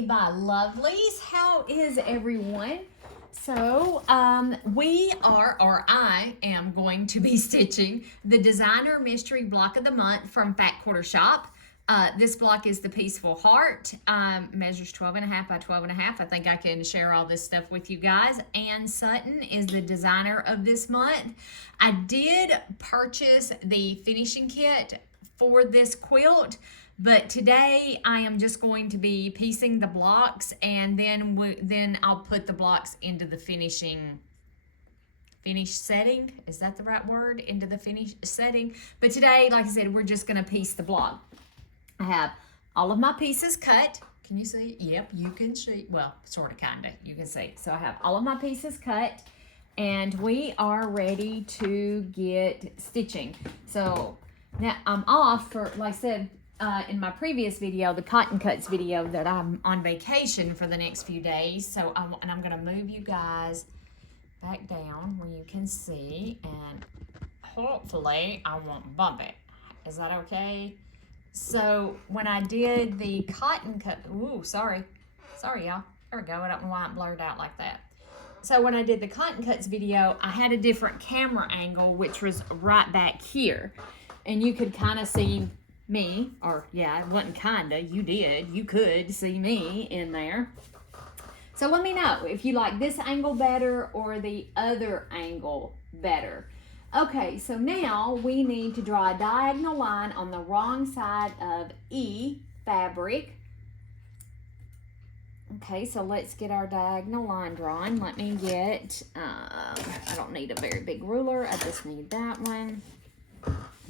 Hey, my lovelies, how is everyone? So, I am going to be stitching the Designer Mystery Block of the Month from Fat Quarter Shop. This block is the Peaceful Heart, measures 12.5 by 12.5. I think I can share all this stuff with you guys. Ann Sutton is the designer of this month. I did purchase the finishing kit for this quilt, but today I am just going to be piecing the blocks, and then I'll put the blocks into the finish setting. Is that the right word? Into the finish setting. But today, like I said, we're just going to piece the block. I have all of my pieces cut. Can you see? Yep, you can see. Well, sort of, kind of. You can see. So I have all of my pieces cut, and we are ready to get stitching. So now I'm off for, like I said, in my previous video, the cotton cuts video, that I'm on vacation for the next few days. So I'm going to move you guys back down where you can see, and hopefully I won't bump it. Is that okay? So when I did the cotton cut, ooh, sorry y'all. There we go. I don't know why it blurred out like that. So when I did the cotton cuts video, I had a different camera angle, which was right back here. And you could kind of see me, or yeah, it wasn't kinda, you could see me in there. So let me know if you like this angle better or the other angle better. Okay, so now we need to draw a diagonal line on the wrong side of E fabric. Okay, so let's get our diagonal line drawn. Let me get, I don't need a very big ruler, I just need that one.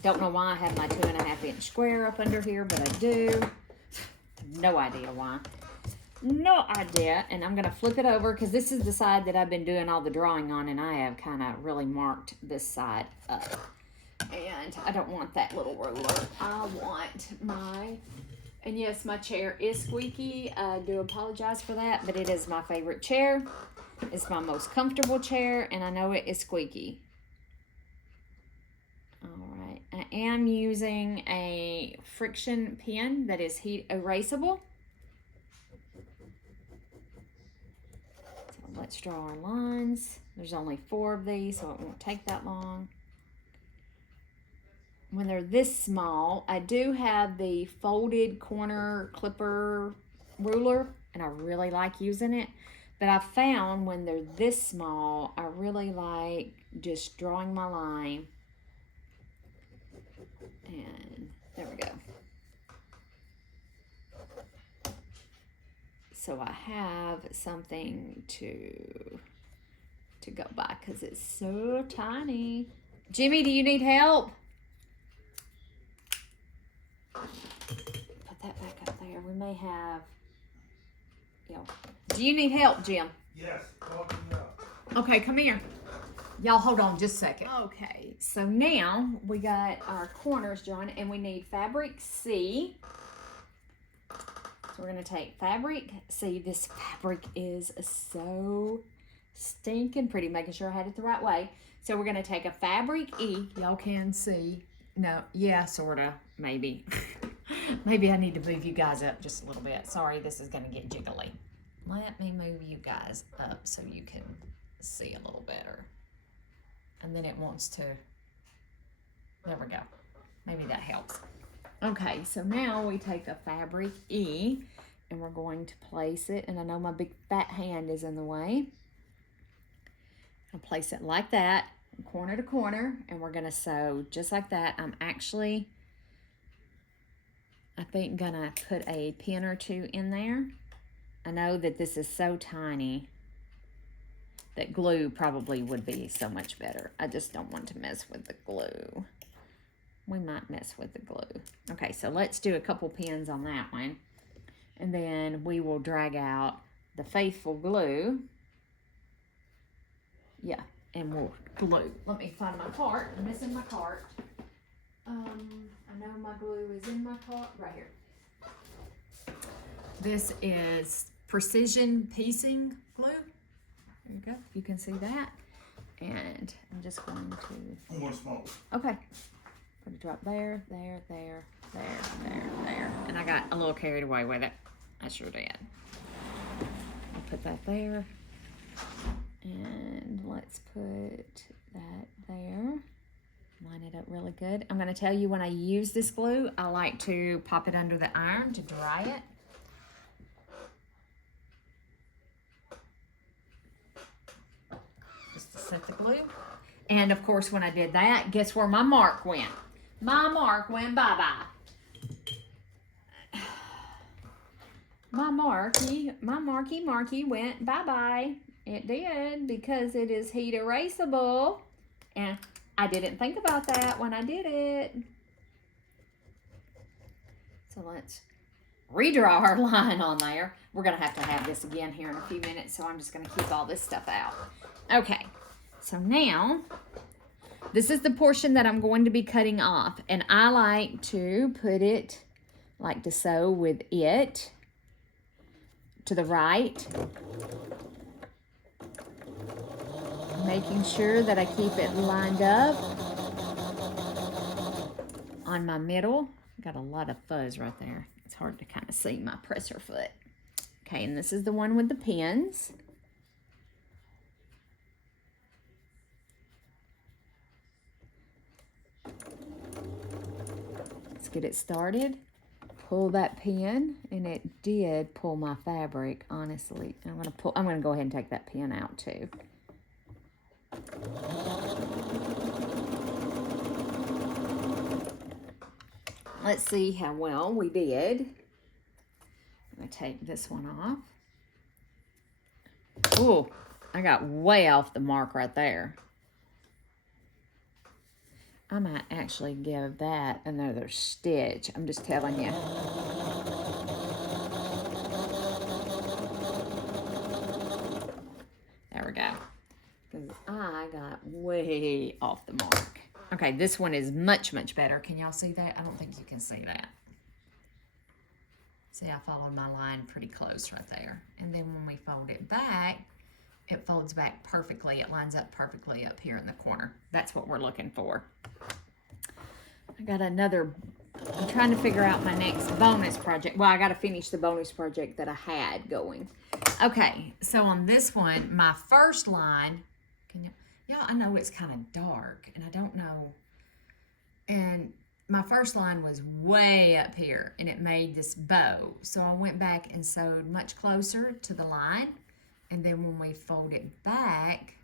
Don't know why I have my 2.5 inch square up under here, but I do. No idea why. No idea. And I'm going to flip it over because this is the side that I've been doing all the drawing on, and I have kind of really marked this side up. And I don't want that little ruler. I want my, and yes, my chair is squeaky. I do apologize for that, but it is my favorite chair. It's my most comfortable chair, and I know it is squeaky. Alright, I am using a friction pen that is heat erasable. So let's draw our lines. There's only 4 of these, so it won't take that long. When they're this small, I do have the folded corner clipper ruler, and I really like using it. But I found when they're this small, I really like just drawing my line. And there we go. So I have something to go by because it's so tiny. Jimmy, do you need help? Put that back up there. We may have, do you need help, Jim? Yes, talk me up. Okay, come here. Y'all hold on just a second. Okay, so now we got our corners drawn, and we need fabric C. So we're going to take fabric C. This fabric is so stinking pretty, making sure I had it the right way. So we're going to take a fabric E. Y'all can see. No, yeah, sort of, maybe. Maybe I need to move you guys up just a little bit. Sorry, this is going to get jiggly. Let me move you guys up so you can see a little better. And then it wants to, there we go. Maybe that helps. Okay, so now we take a fabric E, and we're going to place it, and I know my big fat hand is in the way. I'll place it like that, corner to corner, and we're gonna sew just like that. I'm actually, I think, gonna put a pin or 2 in there. I know that this is so tiny that glue probably would be so much better. I just don't want to mess with the glue. We might mess with the glue. Okay, so let's do a couple pins on that one. And then we will drag out the faithful glue. Yeah, and we'll glue. Let me find my cart. I'm missing my cart. I know my glue is in my cart. Right here. This is Precision Piecing glue. There you go, you can see that. And I'm just going to... I'm going to smoke. Okay. Put a drop there, there, there, there, there, there. And I got a little carried away with it. I sure did. put that there. And let's put that there. Line it up really good. I'm going to tell you, when I use this glue, I like to pop it under the iron to dry it. Just to set the glue. And of course, when I did that, guess where my mark went? My mark went bye-bye. My marky went bye-bye. It did, because it is heat erasable. And I didn't think about that when I did it. So let's redraw our line on there. We're going to have this again here in a few minutes, so I'm just going to keep all this stuff out. Okay, so now this is the portion that I'm going to be cutting off, and I like to put it, like to sew with it to the right, making sure that I keep it lined up on my middle. Got a lot of fuzz right there. It's hard to kind of see my presser foot. Okay, and this is the one with the pins. Let's get it started. Pull that pin, and it did pull my fabric, honestly. I'm gonna go ahead and take that pin out too. Let's see how well we did. I'm gonna take this one off. Ooh, I got way off the mark right there. I might actually give that another stitch. I'm just telling you. There we go. Because I got way off the mark. Okay, this one is much, much better. Can y'all see that? I don't think you can see that. See, I followed my line pretty close right there. And then when we fold it back, it folds back perfectly. It lines up perfectly up here in the corner. That's what we're looking for. I got another, I'm trying to figure out my next bonus project. Well, I got to finish the bonus project that I had going. Okay, so on this one, my first line, I know it's kind of dark, and I don't know, and my first line was way up here, and it made this bow. So I went back and sewed much closer to the line, and then when we fold it back,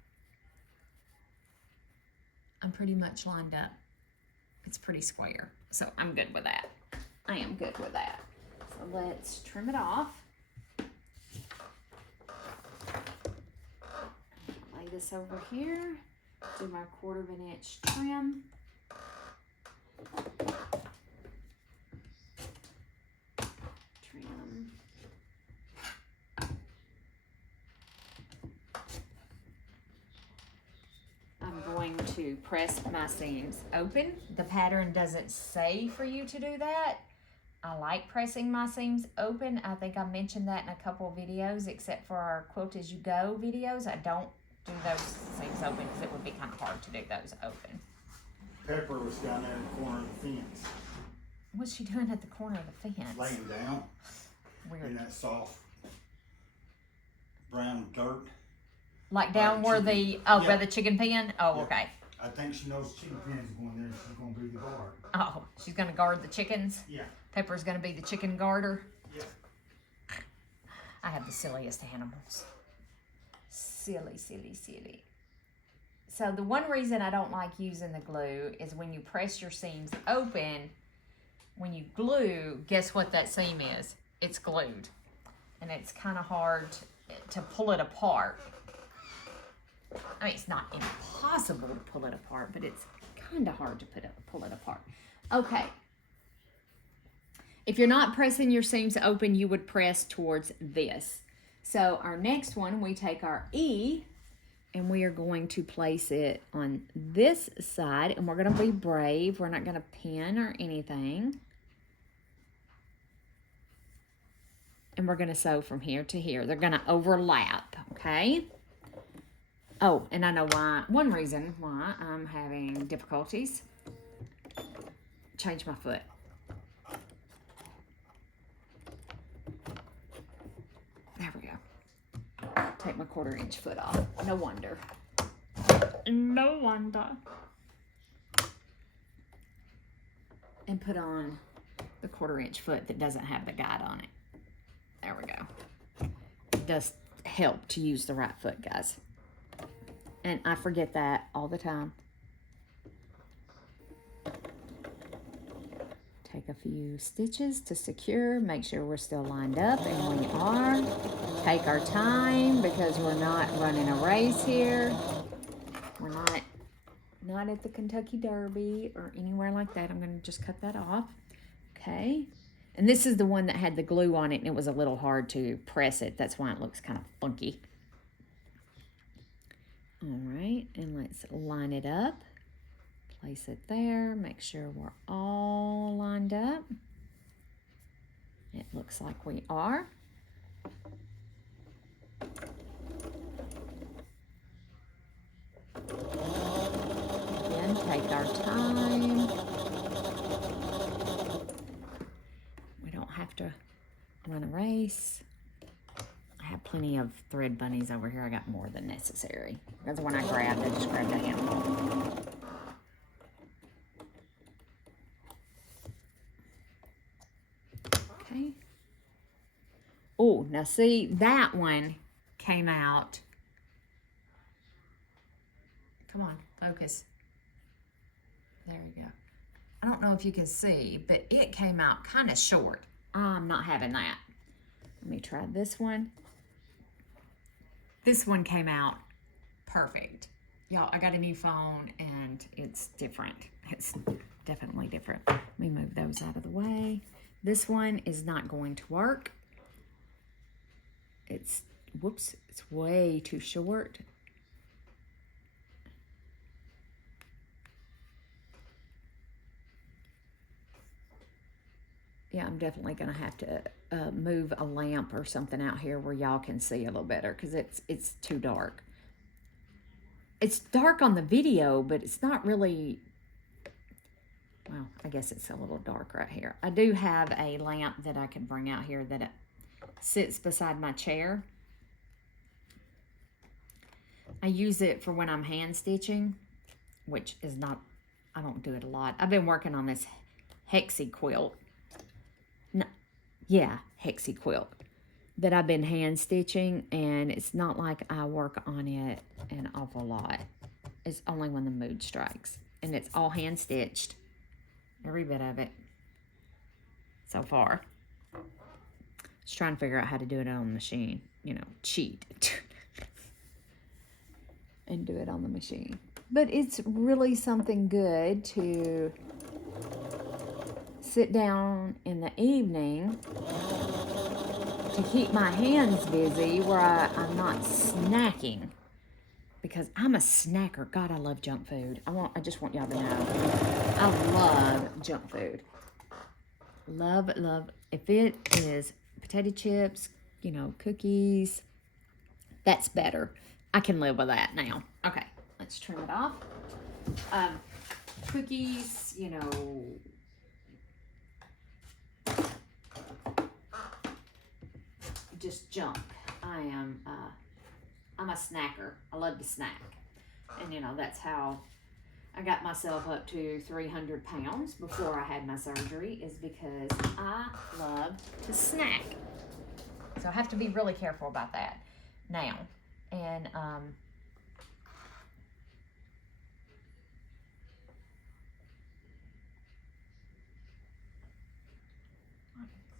I'm pretty much lined up. It's pretty square, so I'm good with that. I am good with that. So let's trim it off. Lay this over here. Do my 1/4 of an inch trim. Trim. I'm going to press my seams open. The pattern doesn't say for you to do that. I like pressing my seams open. I think I mentioned that in a couple of videos, except for our Quilt As You Go videos. I don't do those seams open because it would be kind of hard to do those open. Pepper was down there in the corner of the fence. What's she doing at the corner of the fence? Laying down. Weird. In that soft brown dirt. Like down where the, by the chicken pen? Oh, yeah. Okay. I think she knows chicken pen's going there. She's going to be the guard. Oh, she's going to guard the chickens? Yeah. Pepper's going to be the chicken guarder? Yeah. I have the silliest animals. Silly, silly, silly. So the one reason I don't like using the glue is when you press your seams open, when you glue, guess what that seam is? It's glued. And it's kind of hard to pull it apart. I mean, it's not impossible to pull it apart, but it's kind of hard to pull it apart. Okay. If you're not pressing your seams open, you would press towards this. So our next one, we take our E, and we are going to place it on this side, and we're going to be brave. We're not going to pin or anything. And we're going to sew from here to here. They're going to overlap, okay? Oh, and I know why. One reason why I'm having difficulties. Change my foot. There we go. 1/4-inch foot off. No wonder. No wonder. And put on the 1/4-inch foot that doesn't have the guide on it. There we go. It does help to use the right foot, guys. And I forget that all the time. Take a few stitches to secure, make sure we're still lined up, and we are. Take our time because we're not running a race here. We're not at the Kentucky Derby or anywhere like that. I'm going to just cut that off. Okay. And this is the one that had the glue on it, and it was a little hard to press it. That's why it looks kind of funky. All right, and let's line it up. Place it there. Make sure we're all lined up. It looks like we are. Again, take our time. We don't have to run a race. I have plenty of thread bunnies over here. I got more than necessary. That's when I just grabbed a handful. Okay. Oh, now see, that one came out. Come on, focus. There you go. I don't know if you can see, but it came out kind of short. I'm not having that. Let me try this one. This one came out perfect. Y'all, I got a new phone and it's different. It's definitely different. Let me move those out of the way. This one is not going to work. It's, whoops, it's way too short. Yeah, I'm definitely going to have to move a lamp or something out here where y'all can see a little better because it's too dark. It's dark on the video, but it's not really, well, I guess it's a little dark right here. I do have a lamp that I can bring out here that it sits beside my chair. I use it for when I'm hand stitching, which is not, I don't do it a lot. I've been working on this hexie quilt. No, yeah, hexie quilt that I've been hand stitching, and it's not like I work on it an awful lot. It's only when the mood strikes, and it's all hand stitched, every bit of it so far. Just trying to figure out how to do it on the machine, you know, cheat and do it on the machine. But it's really something good to sit down in the evening to keep my hands busy where I'm not snacking, because I'm a snacker. God, I love junk food. I just want y'all to know I love junk food. Love. If it is potato chips, you know, cookies, that's better. I can live with that now. Okay, let's trim it off. Cookies, you know, just junk. I'm a snacker. I love to snack. And you know, that's how I got myself up to 300 pounds before I had my surgery, is because I love to snack. So I have to be really careful about that now. And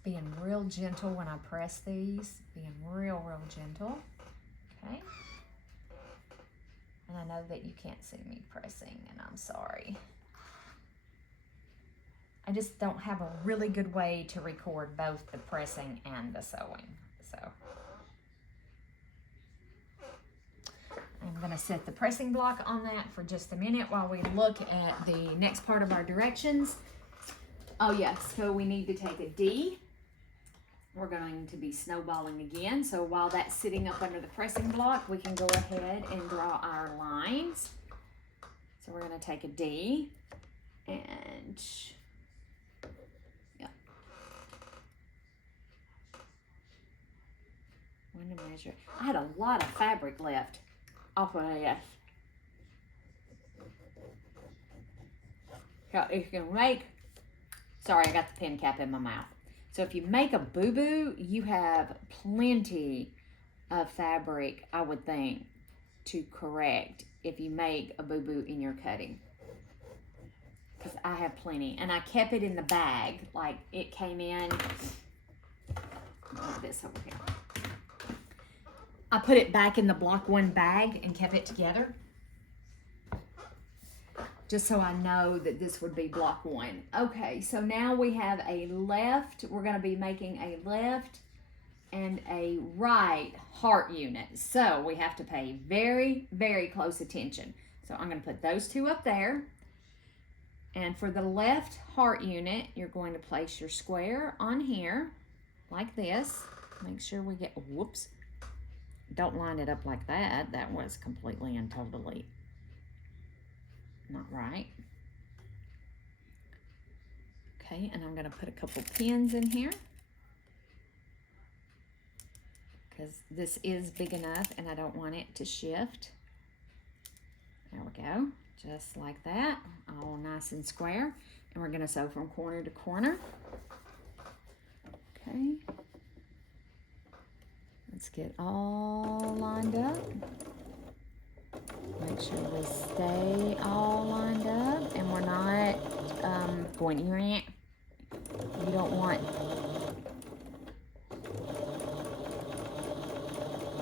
being real gentle when I press these, being real gentle. Okay. And I know that you can't see me pressing, and I'm sorry. I just don't have a really good way to record both the pressing and the sewing. So I'm going to set the pressing block on that for just a minute while we look at the next part of our directions. Oh yes, so we need to take a D. We're going to be snowballing again. So while that's sitting up under the pressing block, we can go ahead and draw our lines. So we're going to take a D and When to measure? I had a lot of fabric left off of this. So if you can make, sorry, I got the pen cap in my mouth. So if you make a boo-boo, you have plenty of fabric, I would think, to correct if you make a boo-boo in your cutting. Because I have plenty. And I kept it in the bag. Like, it came in, like this over here. I put it back in the block 1 bag and kept it together. Just so I know that this would be block 1. Okay, so now we have a left. We're going to be making a left and a right heart unit. So we have to pay very, very close attention. So I'm going to put those 2 up there. And for the left heart unit, you're going to place your square on here like this. Make sure we get, whoops. Don't line it up like that. That was completely and totally not right. Okay, and I'm going to put a couple pins in here because this is big enough and I don't want it to shift. There we go, just like that, all nice and square. And we're going to sew from corner to corner. Okay, let's get all lined up. Make sure we stay all lined up and we're not going, you don't want,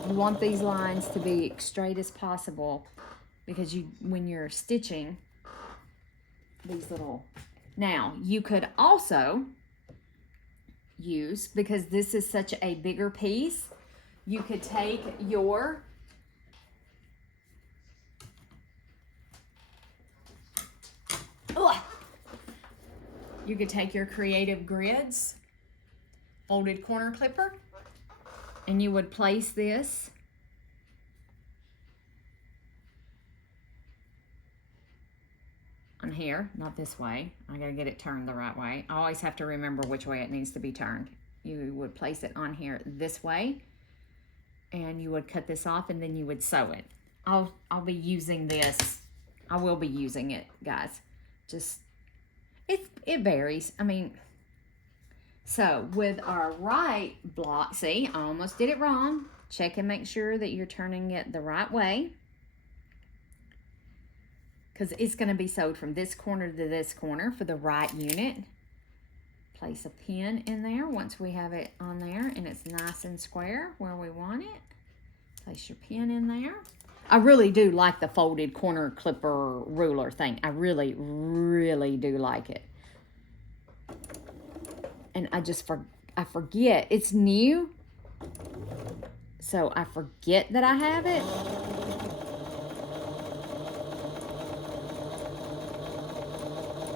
you want these lines to be as straight as possible because when you're stitching these little, now you could also use, because this is such a bigger piece, you could take your you could take your creative grids folded corner clipper and you would place this on here, not this way. I gotta get it turned the right way. I always have to remember which way it needs to be turned. You would place it on here this way and you would cut this off and then you would sew it. I'll be using this. I will be using it, guys. Just it varies. I mean, so with our right block, see, I almost did it wrong. Check and make sure that you're turning it the right way, because it's going to be sewed from this corner to this corner for the right unit. Place a pin in there once we have it on there and it's nice and square where we want it. Place your pin in there. I really do like the folded corner clipper ruler thing. I really, really do like it. And I forget, it's new, so I forget that I have it.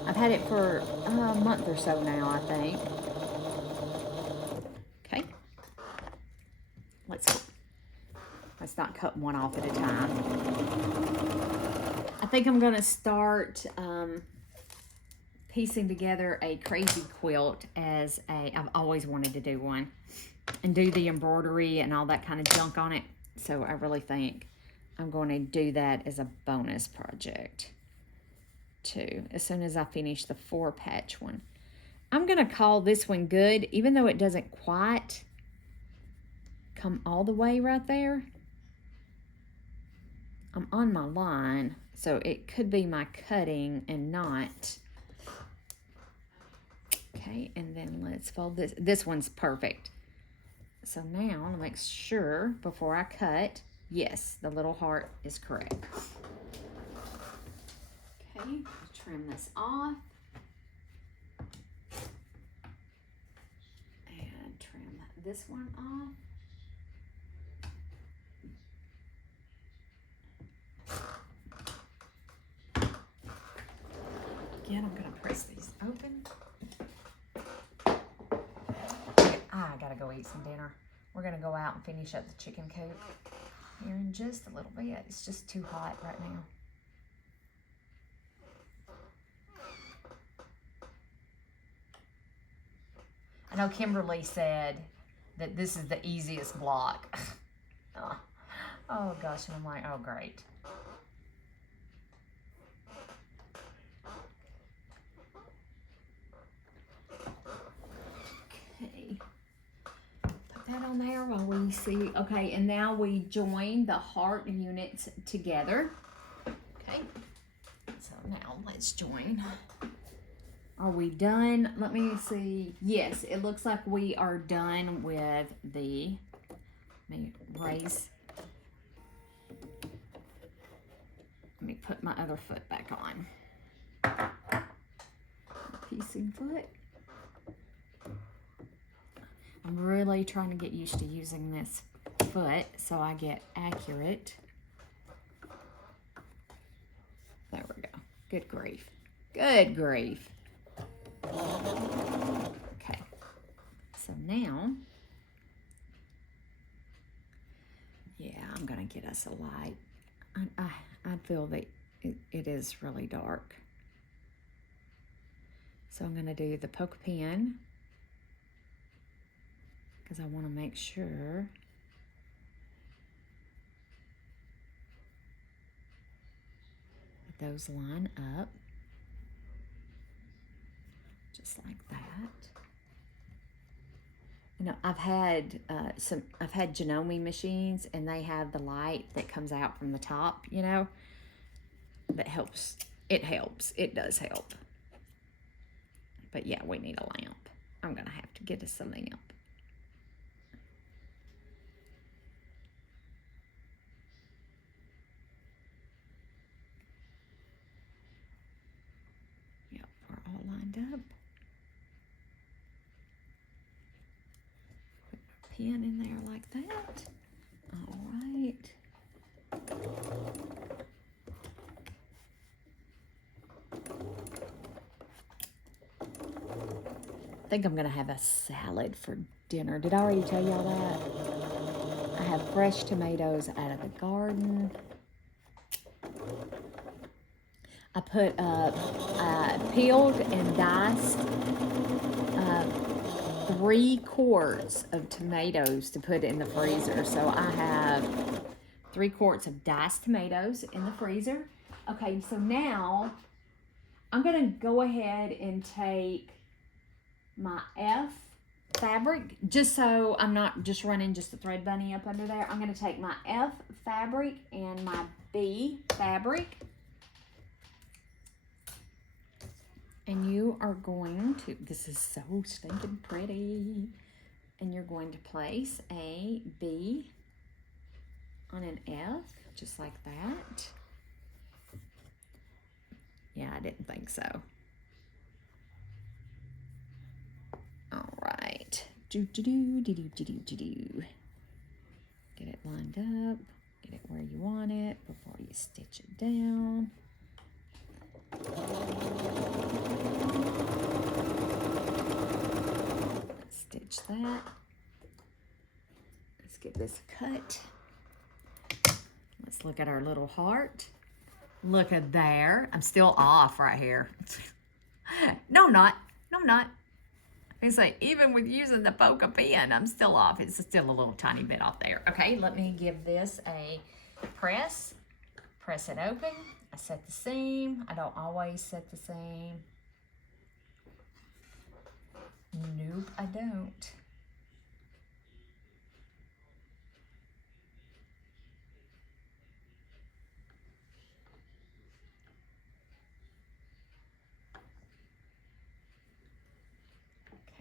I've had it for a month or so now, I think. Okay. Let's not cut one off at a time. I think I'm going to start piecing together a crazy quilt as I've always wanted to do one and do the embroidery and all that kind of junk on it. So I really think I'm going to do that as a bonus project too, as soon as I finish the 4-patch one. I'm going to call this one good, even though it doesn't quite come all the way right there. I'm on my line, so it could be my cutting and not. Okay, and then let's fold this. This one's perfect. So now I'll make sure before I cut, yes, the little heart is correct. Okay, trim this off. And trim this one off. Again, I'm going to press these open. I got to go eat some dinner. We're going to go out and finish up the chicken coop here in just a little bit. It's just too hot right now. I know Kimberly said that this is the easiest block. Oh gosh, and I'm like, oh great. Okay, put that on there while we see. Okay, and now we join the heart units together. Okay, so now let's join. Are we done? Let me see. Yes, it looks like we are done with the, let me raise. Let me put my other foot back on. Piecing foot. I'm really trying to get used to using this foot so I get accurate. There we go. Good grief. Good grief. Okay, so now, yeah, I'm gonna get us a light. I feel that it is really dark. So I'm gonna do the poke pen because I want to make sure that those line up. Just like that. You know, I've had Janome machines, and they have the light that comes out from the top, you know, that helps. It helps. It does help. But yeah, we need a lamp. I'm gonna have to get us a lamp. Yep, we're all lined up. Pin in there like that. All right. I think I'm gonna have a salad for dinner. Did I already tell y'all that? I have fresh tomatoes out of the garden. I put peeled and diced 3 quarts of tomatoes to put in the freezer. So I have 3 quarts of diced tomatoes in the freezer. Okay, so now I'm gonna go ahead and take my F fabric, just so I'm not just running just the thread bunny up under there. I'm gonna take my F fabric and my B fabric. And you are going to, this is so stinking pretty. And you're going to place a B on an F, just like that. Yeah, I didn't think so. All right. Get it lined up. Get it where you want it before you stitch it down. Stitch that. Let's get this cut. Let's look at our little heart. Look at there. I'm still off right here. No, I'm not. No, I'm not. It's like, even with using the polka pen, I'm still off. It's still a little tiny bit off there. Okay, let me give this a press. Press it open. I set the seam. I don't always set the seam. Nope, I don't.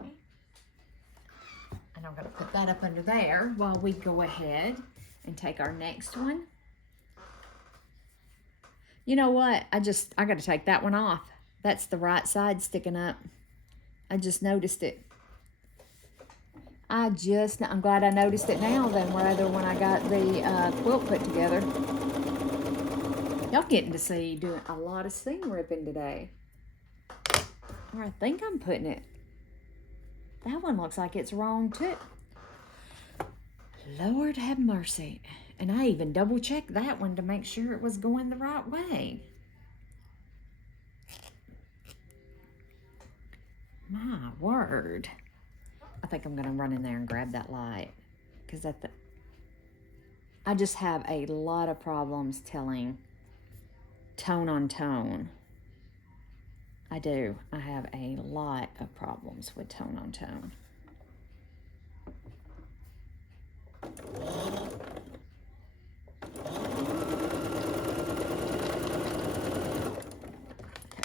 Okay. And I'm gonna put that up under there while we go ahead and take our next one. You know what? I gotta take that one off. That's the right side sticking up. I just noticed it. I'm glad I noticed it now than rather when I got the quilt put together. Y'all getting to see doing a lot of seam ripping today. Or I think I'm putting it. That one looks like it's wrong too. Lord have mercy. And I even double checked that one to make sure it was going the right way. My word. I think I'm gonna run in there and grab that light, because I just have a lot of problems telling tone on tone. I do. I have a lot of problems with tone on tone.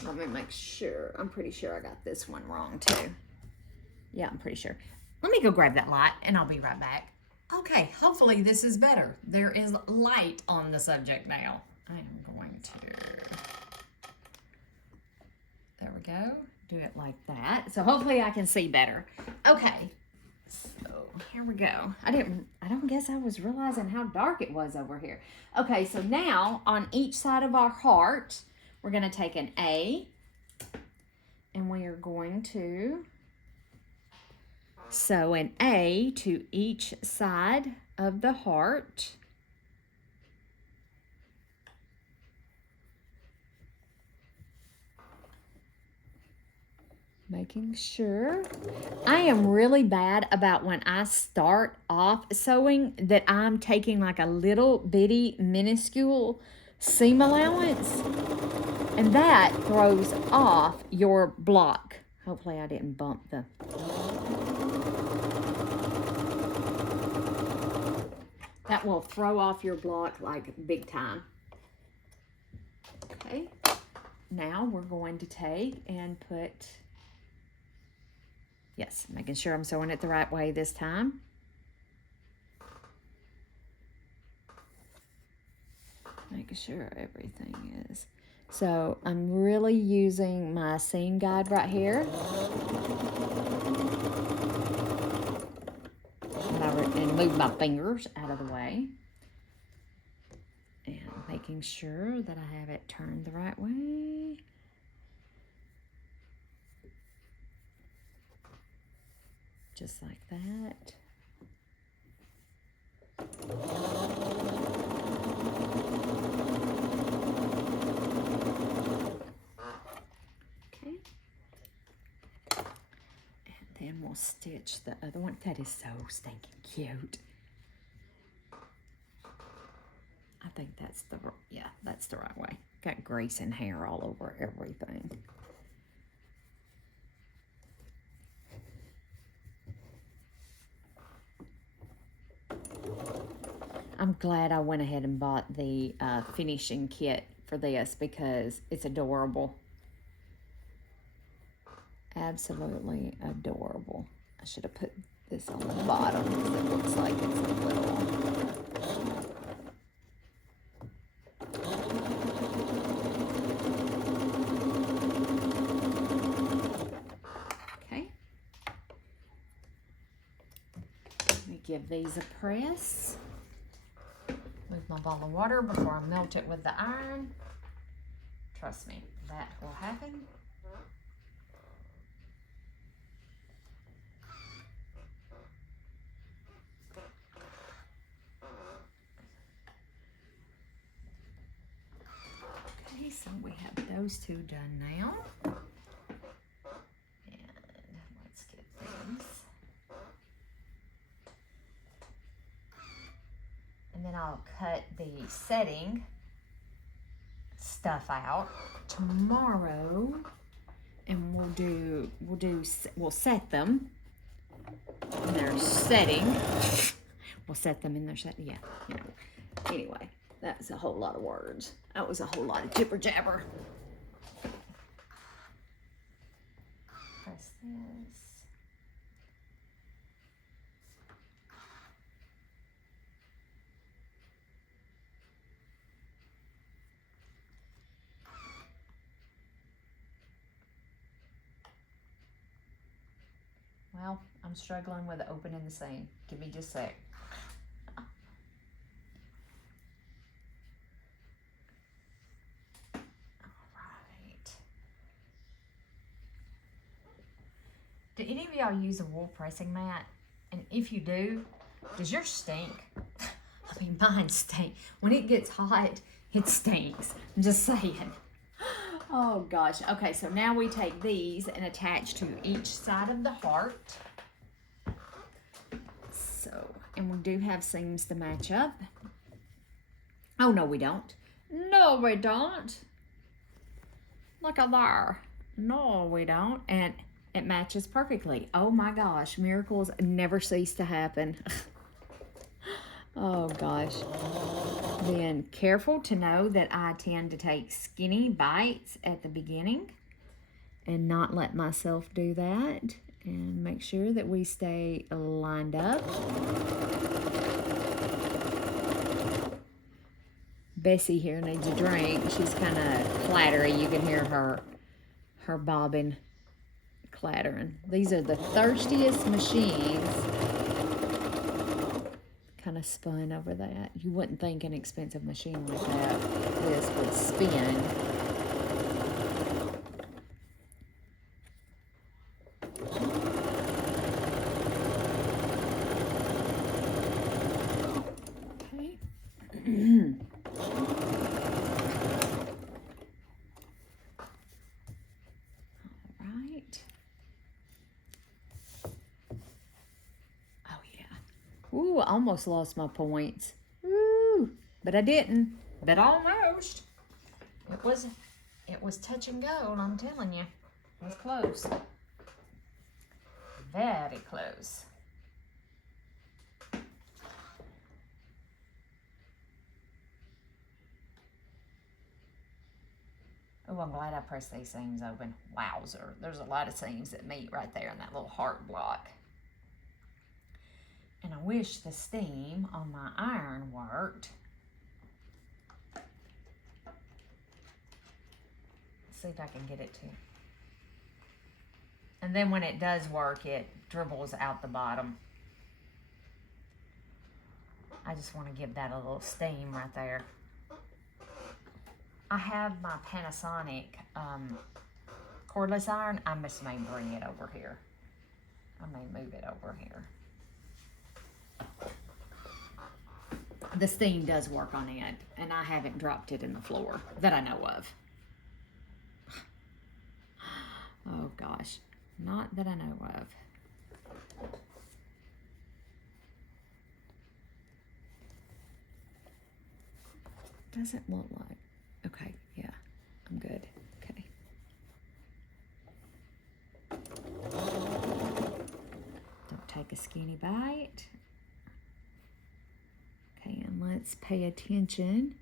Let me make sure. I'm pretty sure I got this one wrong too. Yeah, I'm pretty sure. Let me go grab that light and I'll be right back. Okay, hopefully this is better. There is light on the subject now. I am going to, there we go. Do it like that. So hopefully I can see better. Okay, so here we go. I don't guess I was realizing how dark it was over here. Okay, so now on each side of our heart, we're gonna take an A and we are going to sew an A to each side of the heart. Making sure. I am really bad about when I start off sewing that I'm taking like a little bitty minuscule seam allowance, and that throws off your block. Hopefully I didn't bump the... That will throw off your block like big time. Okay, now we're going to take and put... Yes, making sure I'm sewing it the right way this time. Making sure everything is. So I'm really using my seam guide right here. And move my fingers out of the way. And making sure that I have it turned the right way. Just like that. Okay. And then we'll stitch the other one. That is so stinking cute. I think that's that's the right way. Got grease and hair all over everything. I'm glad I went ahead and bought the finishing kit for this because it's adorable. Absolutely adorable. I should have put this on the bottom because it looks like it's a little... Okay. Let me give these a press. Move my ball of water before I melt it with the iron. Trust me, that will happen. Okay, so we have those two done now. And let's get these. And then I'll cut the setting stuff out tomorrow, and we'll set them in their setting. We'll set them in their setting. Yeah. Anyway, that's a whole lot of words. That was a whole lot of jibber jabber. Press this. Well, I'm struggling with opening the seam. Give me just a sec. Alright. Do any of y'all use a wool pressing mat? And if you do, does yours stink? I mean, mine stink. When it gets hot, it stinks. I'm just saying. Oh gosh. Okay, so now we take these and attach to each side of the heart. And we do have seams to match up. Oh, no, we don't. No, we don't. Look at there. No, we don't. And it matches perfectly. Oh my gosh, miracles never cease to happen. Oh gosh. Then careful to know that I tend to take skinny bites at the beginning and not let myself do that. And make sure that we stay lined up. Bessie here needs a drink. She's kind of clattery. You can hear her bobbing clattering. These are the thirstiest machines. Kind of spun over that. You wouldn't think an expensive machine like this would spin. Okay. Ooh, I almost lost my points. Ooh, but I didn't. But almost. It was touch and go, I'm telling you. It was close. Very close. Oh, I'm glad I pressed these seams open. Wowzer. There's a lot of seams that meet right there in that little heart block. And I wish the steam on my iron worked. Let's see if I can get it to. And then when it does work, it dribbles out the bottom. I just want to give that a little steam right there. I have my Panasonic cordless iron. I just may bring it over here. I may move it over here. The steam does work on it, and I haven't dropped it in the floor that I know of. Oh gosh, not that I know of. Doesn't look like. Okay, yeah, I'm good. Okay. Don't take a skinny bite. Okay, and let's pay attention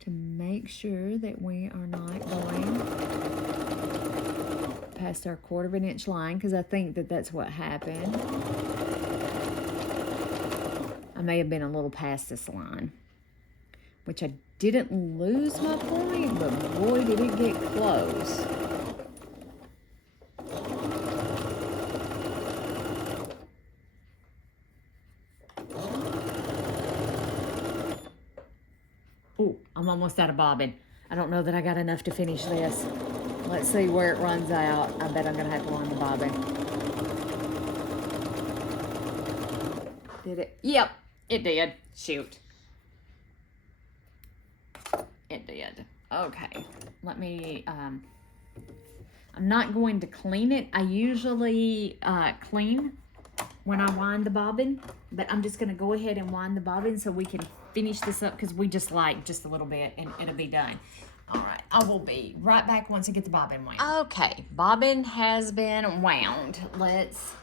to make sure that we are not going past our 1/4 inch line, because I think that that's what happened. I may have been a little past this line, which I didn't lose my point, but boy, did it get close. Ooh, I'm almost out of bobbin. I don't know that I got enough to finish this. Let's see where it runs out. I bet I'm gonna have to learn the bobbin. Did it? Yep, it did. Shoot. It did. Okay, let me, I'm not going to clean it. I usually clean when I wind the bobbin, but I'm just gonna go ahead and wind the bobbin so we can finish this up, because we just like just a little bit and it'll be done. All right, I will be right back once I get the bobbin wound. Okay, bobbin has been wound. Let's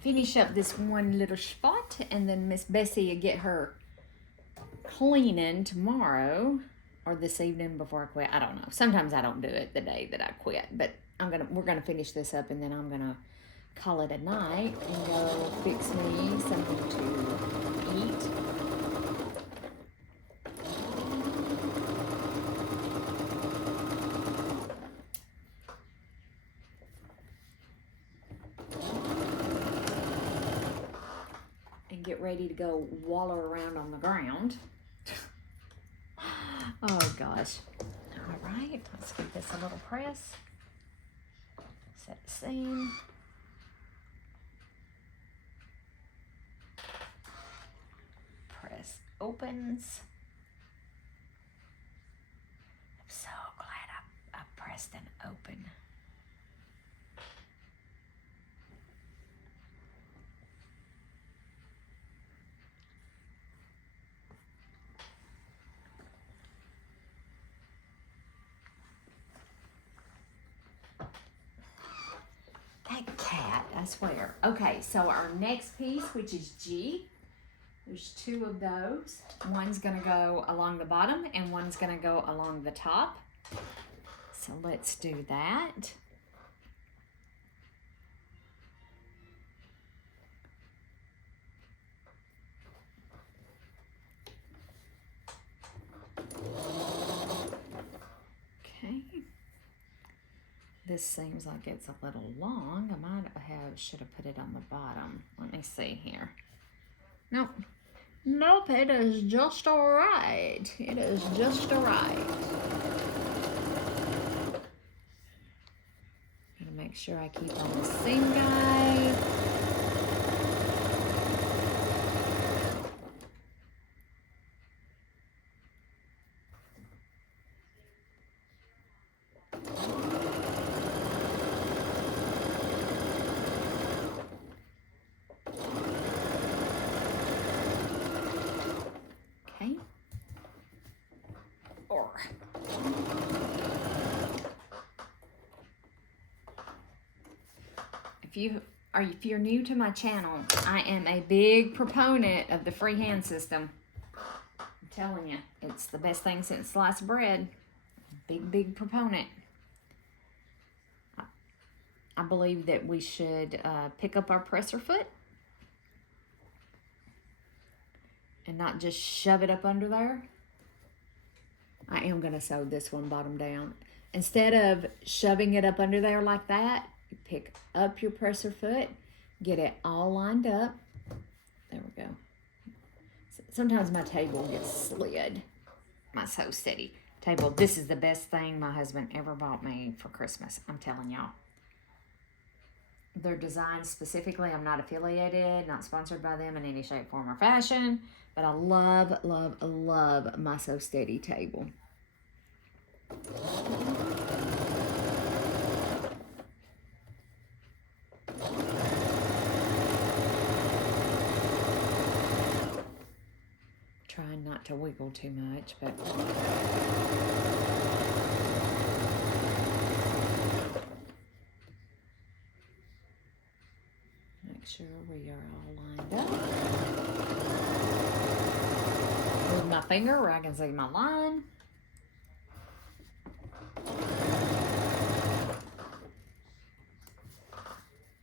finish up this one little spot, and then Miss Bessie will get her cleaning tomorrow or this evening before I quit. I don't know. Sometimes I don't do it the day that I quit, but we're gonna finish this up, and then I'm gonna call it a night and go fix me something to eat. Get ready to go waller around on the ground. Oh gosh. All right, let's give this a little press. Set the seam. Press opens. I'm so glad I pressed an open. I swear. Okay, so our next piece, which is G, there's 2 of those. One's gonna go along the bottom and one's gonna go along the top. So let's do that. Okay. This seems like it's a little long. I might have, should have put it on the bottom. Let me see here. Nope. Nope, it is just all right. It is just all right. Gotta make sure I keep on the seam guide. Okay. If you're new to my channel, I am a big proponent of the freehand system. I'm telling you, it's the best thing since sliced bread. Big proponent. I believe that we should pick up our presser foot and not just shove it up under there. I am going to sew this one bottom down. Instead of shoving it up under there like that, you pick up your presser foot, get it all lined up. There we go. Sometimes my table gets slid. My Sew Steady table. This is the best thing my husband ever bought me for Christmas. I'm telling y'all. They're designed specifically. I'm not affiliated, not sponsored by them in any shape, form, or fashion. But I love my Sew Steady table. Trying not to wiggle too much, but make sure we are all lined up. Move my finger where I can see my line.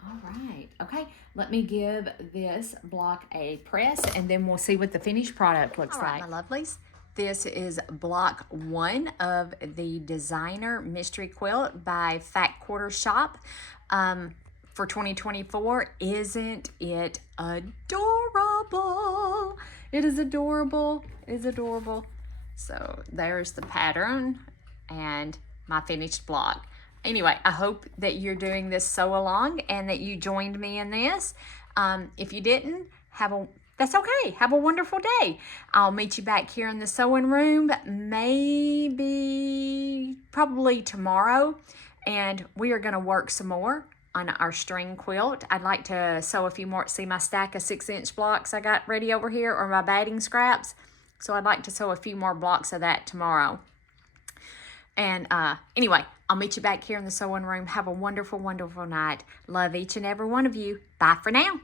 All right, okay, let me give this block a press and then we'll see what the finished product looks like. My lovelies, this is block 1 of the Designer Mystery Quilt by Fat Quarter Shop for 2024. Isn't it adorable? It is adorable. It is adorable. So there's the pattern and my finished block. Anyway, I hope that you're doing this sew along and that you joined me in this. If you didn't, that's okay. Have a wonderful day. I'll meet you back here in the sewing room, probably tomorrow, and we are going to work some more on our string quilt. I'd like to sew a few more. See my stack of 6-inch blocks I got ready over here, or my batting scraps. So I'd like to sew a few more blocks of that tomorrow. And anyway, I'll meet you back here in the sewing room. Have a wonderful, wonderful night. Love each and every one of you. Bye for now.